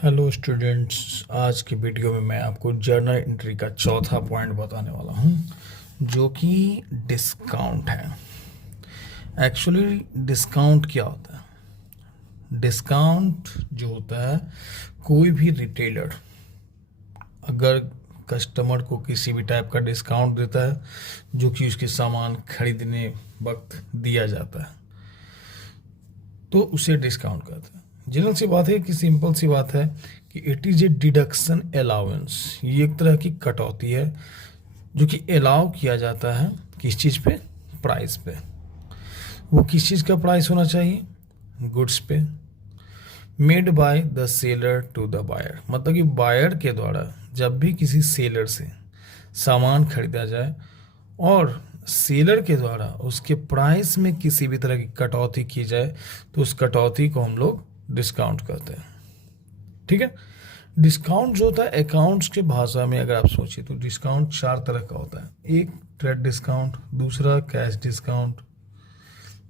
Hello students, आज की video में मैं आपको जर्नल एंट्री का चौथा पॉइंट बताने वाला हूं जो कि डिस्काउंट है। एक्चुअली डिस्काउंट क्या होता है? डिस्काउंट जो होता है, कोई भी रिटेलर अगर कस्टमर को किसी भी टाइप का डिस्काउंट देता है जो कि उसके सामान खरीदने वक्त दिया जाता है तो उसे डिस्काउंट कहते हैं। जनरल सी बात है कि सिंपल सी बात है कि it is a deduction allowance. ये एक तरह की कटौती है जो कि अलाउ किया जाता है किस चीज़ पे? प्राइस पे। वो किस चीज़ का प्राइस होना चाहिए? गुड्स पे। Made by the seller to the buyer, मतलब कि बायर के द्वारा जब भी किसी सेलर से सामान खरीदा जाए और सेलर के द्वारा उसके प्राइस में किसी भी तरह की कटौती की जाए तो उस कटौती को हम लोग डिस्काउंट कहते हैं। ठीक है। डिस्काउंट जो होता है अकाउंट्स के भाषा में अगर आप सोचिए तो डिस्काउंट चार तरह का होता है। एक ट्रेड डिस्काउंट, दूसरा कैश डिस्काउंट,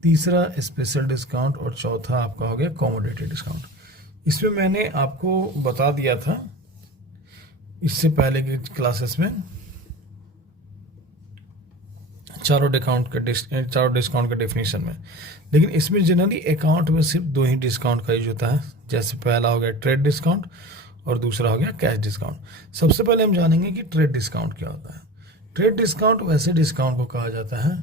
तीसरा स्पेशल डिस्काउंट और चौथा आपका हो गया कॉमोडिटी डिस्काउंट। इसमें मैंने आपको बता दिया था इससे पहले की क्लासेस में चारों डिस्काउंट के डेफिनेशन में, लेकिन इसमें जनरली अकाउंट में सिर्फ दो ही डिस्काउंट का यूज होता है। जैसे पहला हो गया ट्रेड डिस्काउंट और दूसरा हो गया कैश डिस्काउंट। सबसे पहले हम जानेंगे कि ट्रेड डिस्काउंट क्या होता है। ट्रेड डिस्काउंट वैसे डिस्काउंट को कहा जाता है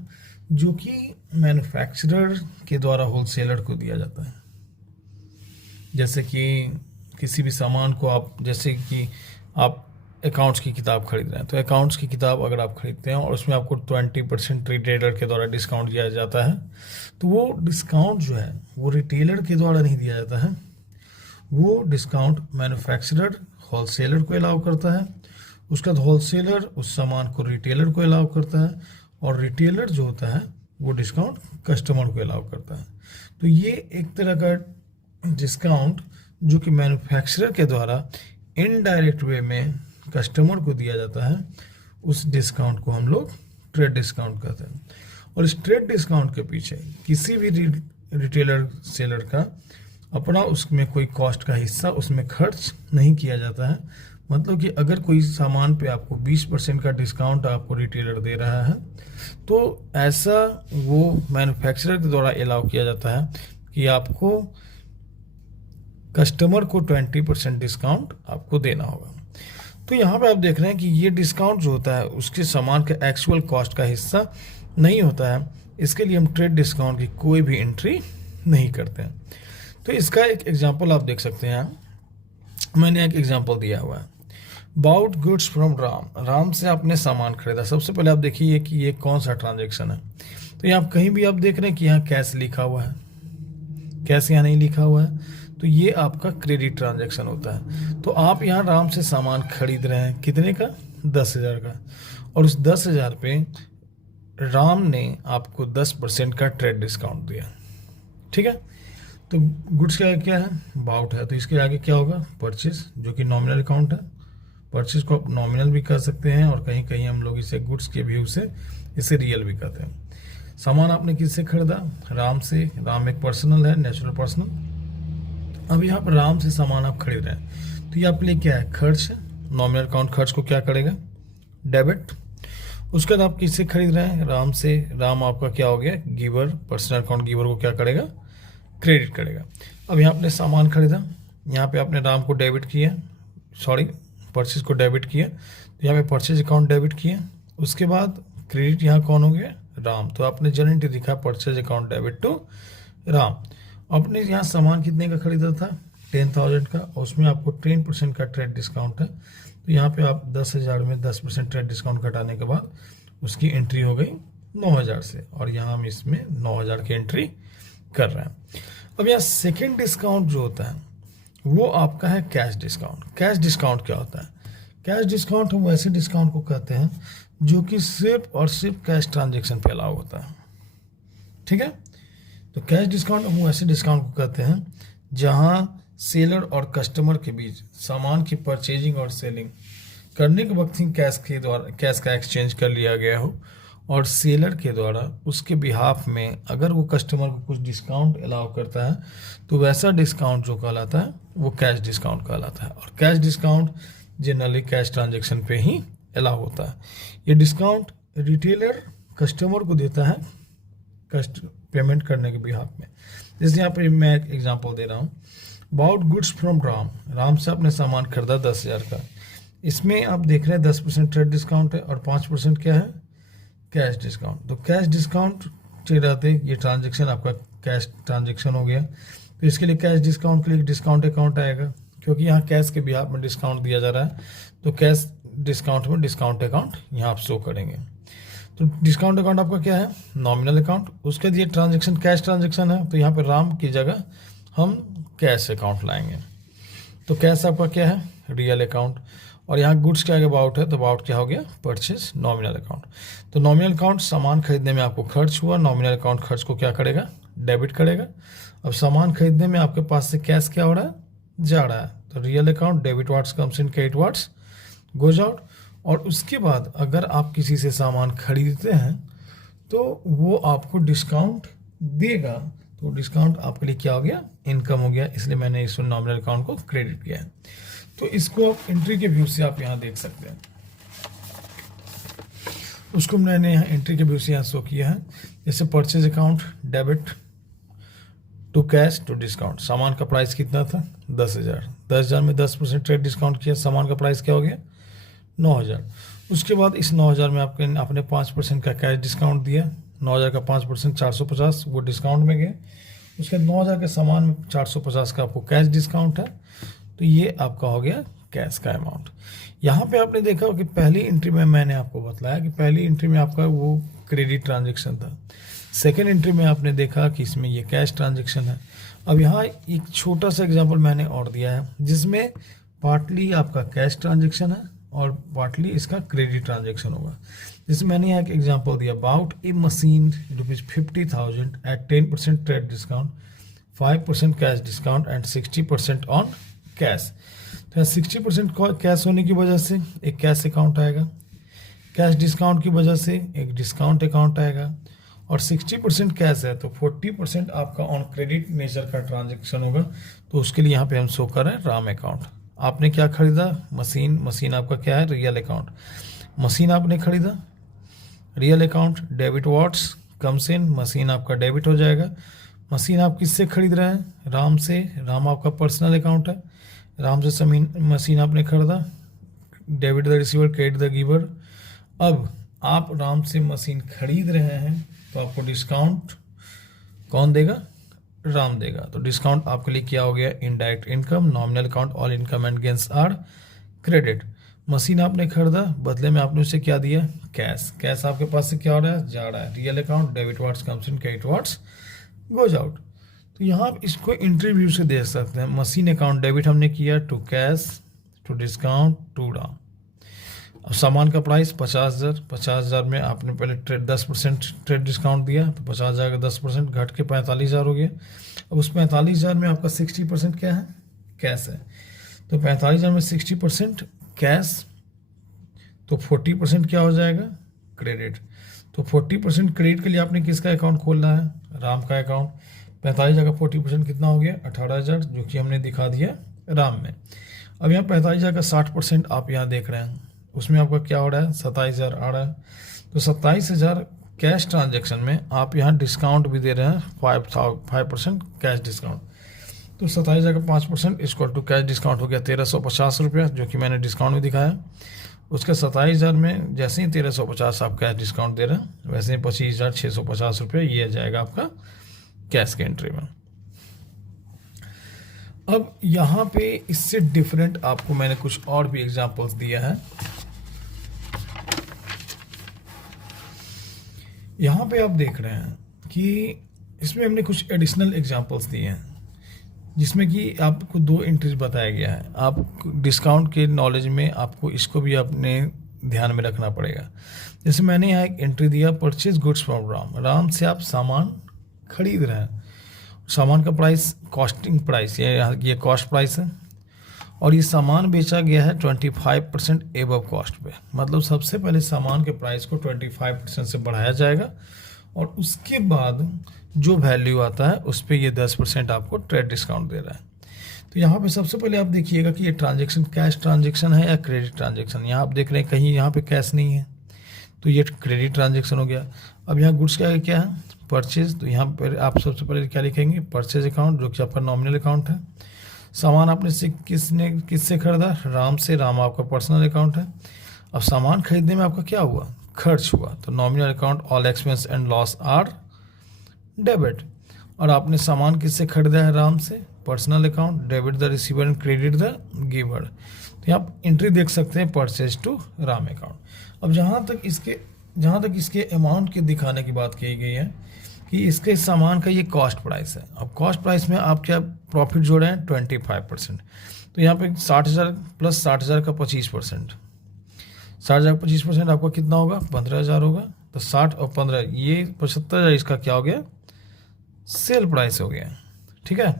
जो कि मैन्युफैक्चरर के द्वारा होलसेलर को दिया जाता है। जैसे कि किसी भी सामान को जैसे कि आप अकाउंट्स की किताब खरीद रहे हैं तो अकाउंट्स की किताब अगर आप खरीदते हैं और उसमें आपको 20% रिटेलर के द्वारा डिस्काउंट दिया जाता है तो वो डिस्काउंट जो है वो रिटेलर के द्वारा नहीं दिया जाता है। वो डिस्काउंट मैन्युफैक्चरर होलसेलर को अलाउ करता है, उसका होलसेलर उस सामान को रिटेलर को अलाउ करता है और रिटेलर जो होता है वो डिस्काउंट कस्टमर को अलाउ करता है। तो ये एक तरह का डिस्काउंट जो कि मैन्युफैक्चरर के द्वारा इनडायरेक्ट वे में कस्टमर को दिया जाता है, उस डिस्काउंट को हम लोग ट्रेड डिस्काउंट कहते हैं। और इस ट्रेड डिस्काउंट के पीछे किसी भी रिटेलर सेलर का अपना उसमें कोई कॉस्ट का हिस्सा उसमें खर्च नहीं किया जाता है। मतलब कि अगर कोई सामान पे आपको 20% का डिस्काउंट आपको रिटेलर दे रहा है तो ऐसा वो मैन्युफैक्चरर के द्वारा अलाउ किया जाता है कि आपको कस्टमर को 20% डिस्काउंट आपको देना होगा। तो यहाँ पे आप देख रहे हैं कि ये डिस्काउंट जो होता है उसके सामान के एक्चुअल कॉस्ट का हिस्सा नहीं होता है। इसके लिए हम ट्रेड डिस्काउंट की कोई भी एंट्री नहीं करते हैं। तो इसका एक एग्जांपल आप देख सकते हैं। मैंने एक एग्जांपल दिया हुआ है। Bought goods from Ram. Ram से आपने सामान खरीदा। सबसे पहले आप देखिए कि ये कौन सा ट्रांजेक्शन है। तो यहाँ कहीं भी आप देख रहे हैं कि यहाँ कैश लिखा हुआ है, कैश यहाँ नहीं लिखा हुआ है, तो ये आपका क्रेडिट ट्रांजैक्शन होता है। तो आप यहाँ राम से सामान खरीद रहे हैं कितने का? 10,000 का। और उस 10,000 पे राम ने आपको 10% का ट्रेड डिस्काउंट दिया। ठीक है। तो गुड्स का क्या है? बाउट है। तो इसके आगे क्या होगा? परचेज, जो कि नॉमिनल अकाउंट है। परचेज को आप नॉमिनल भी कह सकते हैं और कहीं कहीं हम लोग इसे गुड्स के व्यू से इसे रियल भी कहते हैं। सामान आपने किससे खरीदा? राम से। राम एक पर्सनल है, नेचुरल पर्सनल। अब यहाँ पर राम से सामान आप खरीद रहे हैं तो ये आपके लिए क्या है? खर्च है। नॉमिनल अकाउंट खर्च को क्या करेगा? डेबिट। उसके बाद आप किससे खरीद रहे हैं? राम से। राम आपका क्या हो गया? गिवर। पर्सनल अकाउंट गिवर को क्या करेगा? क्रेडिट करेगा। अब यहाँ आपने सामान खरीदा, यहाँ पे आपने राम को डेबिट किया, परचेज को डेबिट किया, तो यहाँ पे परचेज अकाउंट डेबिट किया। उसके बाद क्रेडिट यहाँ कौन हो गया? राम। तो आपने जनरल एंट्री लिखा purchase account debit to Ram. आपने यहाँ सामान कितने का खरीदा था? 10,000 का। और उसमें आपको 10% का ट्रेड डिस्काउंट है। तो यहाँ पे आप 10,000 में 10% ट्रेड डिस्काउंट घटाने के बाद उसकी एंट्री हो गई 9,000 से, और यहाँ हम इसमें 9,000 की एंट्री कर रहे हैं। अब यहाँ सेकेंड डिस्काउंट जो होता है वो आपका है कैश डिस्काउंट। कैश डिस्काउंट क्या होता है? कैश डिस्काउंट हम वैसे डिस्काउंट को कहते हैं जो कि सिर्फ और सिर्फ कैश ट्रांजेक्शन पे अलाउ होता है। ठीक है। तो कैश डिस्काउंट हम ऐसे डिस्काउंट को कहते हैं जहां सेलर और कस्टमर के बीच सामान की परचेजिंग और सेलिंग करने के वक्त ही कैश का एक्सचेंज कर लिया गया हो और सेलर के द्वारा उसके बिहाफ में अगर वो कस्टमर को कुछ डिस्काउंट अलाउ करता है तो वैसा डिस्काउंट जो कहलाता है वो कैश डिस्काउंट कहलाता है। और cash discount generally cash transaction पे ही अलाउ होता है। ये डिस्काउंट रिटेलर कस्टमर को देता है पेमेंट करने के बिहाफ में। जैसे यहाँ पे मैं एक एग्जांपल दे रहा हूँ, बाउट गुड्स फ्रॉम राम से आपने सामान खरीदा 10,000 का। इसमें आप देख रहे हैं 10% ट्रेड डिस्काउंट है और 5% क्या है, कैश डिस्काउंट। तो कैश डिस्काउंट के रहते ये ट्रांजेक्शन आपका कैश ट्रांजेक्शन हो गया। तो इसके लिए कैश डिस्काउंट के लिए डिस्काउंट अकाउंट आएगा, क्योंकि यहाँ कैश के बिहाफ में डिस्काउंट दिया जा रहा है, तो कैश डिस्काउंट में डिस्काउंट अकाउंट यहाँ आप शो करेंगे। तो डिस्काउंट अकाउंट आपका क्या है, नॉमिनल अकाउंट। उसके लिए ट्रांजेक्शन कैश ट्रांजेक्शन है, तो यहाँ पे राम की जगह हम कैश अकाउंट लाएंगे। तो कैश आपका क्या है, रियल अकाउंट। और यहाँ गुड्स क्या अबाउट है, तो अबाउट क्या हो गया, परचेज नॉमिनल अकाउंट। तो नॉमिनल अकाउंट सामान खरीदने में आपको खर्च हुआ, नॉमिनल अकाउंट खर्च को क्या करेगा, डेबिट करेगा। अब सामान खरीदने में आपके पास से कैश क्या हो रहा है, जा रहा है, तो real account debit what's comes in, credit what's goes out. और उसके बाद अगर आप किसी से सामान खरीदते हैं तो वो आपको डिस्काउंट देगा, तो डिस्काउंट आपके लिए क्या हो गया, इनकम हो गया। इसलिए मैंने इस नॉमिनल अकाउंट को क्रेडिट किया है। तो इसको आप एंट्री के व्यू से आप यहाँ देख सकते हैं। उसको मैंने यहाँ एंट्री के व्यू से यहाँ शो किया है। जैसे purchase account debit to cash to discount. सामान का प्राइस कितना था, 10,000। 10,000 में 10% ट्रेड डिस्काउंट किया, सामान का प्राइस क्या हो गया, 9,000। उसके बाद इस 9,000 में आपने 5% का कैश डिस्काउंट दिया। 9,000 का 5% 450 वो डिस्काउंट में गए। उसके 9,000 के सामान में 450 का आपको कैश डिस्काउंट है, तो ये आपका हो गया कैश का अमाउंट। यहाँ पे आपने देखा कि पहली एंट्री में मैंने आपको बताया कि पहली एंट्री में आपका वो क्रेडिट ट्रांजेक्शन था। सेकेंड एंट्री में आपने देखा कि इसमें ये कैश ट्रांजेक्शन है। अब यहाँ एक छोटा सा एग्जाम्पल मैंने और दिया है, जिसमें पार्टली आपका कैश ट्रांजेक्शन है और पार्टली इसका क्रेडिट ट्रांजेक्शन होगा। जैसे मैंने यहाँ एक एग्जांपल दिया, about a machine ₹50,000 at 10% trade discount, 5% cash discount and 60% on cash. तो 60% कैश होने की वजह से एक कैश अकाउंट आएगा, कैश डिस्काउंट की वजह से एक डिस्काउंट अकाउंट आएगा, और 60% कैश है तो 40% आपका ऑन क्रेडिट नेचर का ट्रांजेक्शन होगा। तो उसके लिए यहाँ पे हम शो कर रहे हैं राम अकाउंट। आपने क्या खरीदा, मशीन आपका क्या है, रियल अकाउंट। मशीन आपने खरीदा, real account debit what's comes in, machine आपका डेबिट हो जाएगा। मशीन आप किससे खरीद रहे हैं, राम से। राम आपका पर्सनल अकाउंट है, राम से मशीन आपने खरीदा, debit the receiver credit the giver. अब आप राम से मशीन खरीद रहे हैं तो आपको डिस्काउंट कौन देगा, राम देगा। तो डिस्काउंट आपके लिए क्या हो गया, indirect income. Nominal account all income and gains are credit. Machine आपने खरीदा, बदले में आपने उसे क्या दिया, कैश। कैश आपके पास से क्या हो रहा है, जा रहा है। Real account debit what's comes in, credit what's goes out. तो यहाँ आप इसको इंटरव्यू से देख सकते हैं। मशीन अकाउंट डेबिट हमने किया to cash to discount to Ram. अब सामान का प्राइस 50,000, 50,000 में आपने पहले 10% ट्रेड डिस्काउंट दिया, तो 50,000 का 10% घट के 45,000 हो गया। अब उस 45,000 में आपका 60% क्या है, कैश है। तो 45,000 में 60% कैश, तो 40% क्या हो जाएगा, क्रेडिट। तो 40% क्रेडिट के लिए आपने किसका अकाउंट खोलना है, राम का अकाउंट। 45,000 का 40% कितना हो गया, 18,000, जो कि हमने दिखा दिया राम में। अब यहाँ 45,000 का 60% आप यहाँ देख रहे हैं, उसमें आपका क्या हो रहा है, 27,000 आ रहा है। तो 27,000 कैश ट्रांजेक्शन में आप यहाँ डिस्काउंट भी दे रहे हैं, 5% कैश डिस्काउंट। तो 27,000 का 5% इक्वल टू कैश डिस्काउंट हो गया 1,350 रुपया, जो कि मैंने डिस्काउंट में दिखाया। उसके 27,000 में जैसे ही 1,350 आप कैश डिस्काउंट दे रहे हैं, वैसे ही 25,650 रुपये ये आ जाएगा आपका कैश के एंट्री में। अब यहाँ पे इससे डिफरेंट आपको मैंने कुछ और भी एग्जांपल्स दिया है। यहाँ पे आप देख रहे हैं कि इसमें हमने कुछ एडिशनल एग्जांपल्स दिए हैं, जिसमें कि आपको 2 एंट्रीज बताया गया है। आप डिस्काउंट के नॉलेज में आपको इसको भी अपने ध्यान में रखना पड़ेगा। जैसे मैंने यहाँ एक एंट्री दिया, purchase goods from Ram. Ram से आप सामान खरीद रहे हैं, सामान का प्राइस कॉस्टिंग प्राइस, ये कॉस्ट प्राइस है। और ये सामान बेचा गया है 25% एबव कॉस्ट पे, मतलब सबसे पहले सामान के प्राइस को 25% से बढ़ाया जाएगा और उसके बाद जो वैल्यू आता है उस पर ये 10% आपको ट्रेड डिस्काउंट दे रहा है। तो यहाँ पे सबसे पहले आप देखिएगा कि ये ट्रांजेक्शन कैश ट्रांजेक्शन है या क्रेडिट ट्रांजेक्शन। यहाँ आप देख रहे हैं कहीं यहाँ पे कैश नहीं है, तो ये क्रेडिट ट्रांजेक्शन हो गया। अब यहाँ गुड्स का क्या है, परचेज, तो यहाँ पर आप सबसे पहले क्या लिखेंगे, परचेज अकाउंट, जो कि आपका नॉमिनल अकाउंट है। सामान आपने से किससे खरीदा, राम से, राम आपका पर्सनल अकाउंट है। अब सामान खरीदने में आपका क्या हुआ, खर्च हुआ, तो nominal account all expense and loss are debit. और आपने सामान किससे खरीदा है, राम से, personal account, debit the receiver and credit the giver. तो आप एंट्री देख सकते हैं परचेज टू राम अकाउंट। अब जहाँ तक इसके अमाउंट के दिखाने की बात की गई है कि इसके सामान का ये कॉस्ट प्राइस है। अब कॉस्ट प्राइस में आप क्या प्रॉफिट जोड़े हैं 25%, तो यहाँ पे 60,000 प्लस 60,000 का 25%, 60,000 का 25% आपका कितना होगा, 15,000 होगा। तो 60 और 15 ये 75,000 इसका क्या हो गया, सेल प्राइस हो गया। ठीक है,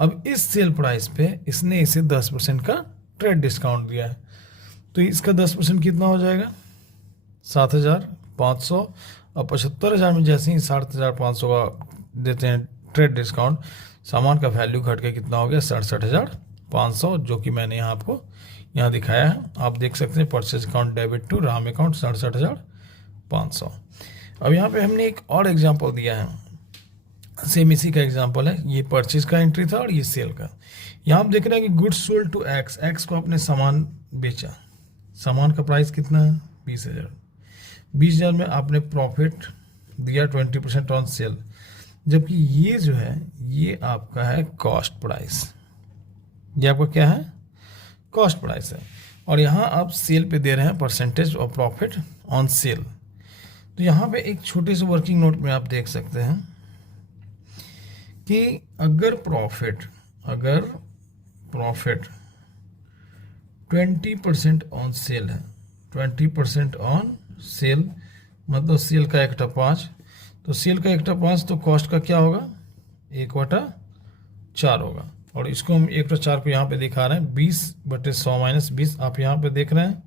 अब इस सेल प्राइस पे इसने इसे 10% का ट्रेड डिस्काउंट दिया है, तो इसका 10% कितना हो जाएगा, 7,500। और 75,000 में जैसे ही 7,500 का देते हैं ट्रेड डिस्काउंट, सामान का वैल्यू घट के कितना हो गया, 67,500, जो कि मैंने यहाँ आपको यहाँ दिखाया है। आप देख सकते हैं purchase account debit to Ram account 67,500। अब यहाँ पे हमने एक और एग्जांपल दिया है, सेम इसी का एग्जांपल है। ये परचेज का एंट्री था और ये सेल का। यहाँ आप देख रहे हैं कि goods sold to X, X को आपने सामान बेचा, सामान का प्राइस कितना है 20,000, 20,000 में आपने प्रॉफिट दिया 20% ऑन सेल, जबकि ये जो है ये आपका है कॉस्ट प्राइस, ये आपका क्या है, कॉस्ट प्राइस है। और यहाँ आप सेल पे दे रहे हैं percentage of profit on sale. तो यहाँ पे एक छोटे से वर्किंग नोट में आप देख सकते हैं कि अगर प्रॉफिट 20% ऑन सेल है, 20% ऑन सेल मतलब सेल का 1/5, तो सेल का 1/5 तो कॉस्ट का क्या होगा, 1/4 होगा। और इसको हम 1/4 को यहाँ पे दिखा रहे हैं, 20/100 माइनस 20 आप यहाँ पे देख रहे हैं।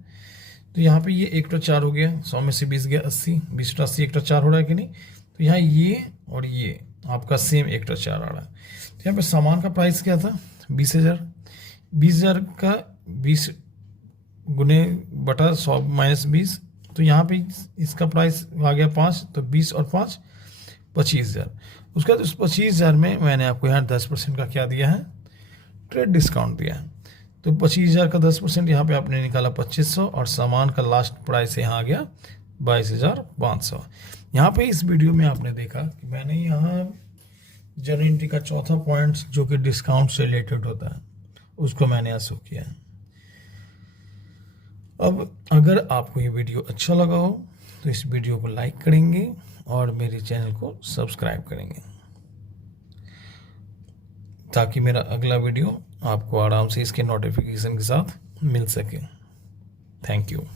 तो यहाँ पे ये 1/4 हो गया, 100 में से 20 गया 80, 20/80 1/4 हो रहा है कि नहीं। तो यहाँ ये और ये आपका सेम 1/4 आ रहा है। तो यहाँ पे सामान का प्राइस क्या था 20,000, 20,000 का 20 गुने बटा 100 माइनस 20, तो यहाँ पे इसका प्राइस आ गया 5, तो 20 और 5 25,000। उसके बाद उस 25,000 में मैंने आपको यहाँ 10% का क्या दिया है, ट्रेड डिस्काउंट दिया है। तो 25,000 का 10% यहाँ पे आपने निकाला 2,500 और सामान का लास्ट प्राइस यहाँ आ गया 22,500। यहाँ पे इस वीडियो में आपने देखा कि मैंने यहाँ जर्नल एंट्री का चौथा पॉइंट जो कि डिस्काउंट से रिलेटेड होता है उसको मैंने यहाँ शो किया है। अब अगर आपको ये वीडियो अच्छा लगा हो तो इस वीडियो को लाइक करेंगे और मेरे चैनल को सब्सक्राइब करेंगे ताकि मेरा अगला वीडियो आपको आराम से इसके नोटिफिकेशन के साथ मिल सके। Thank you.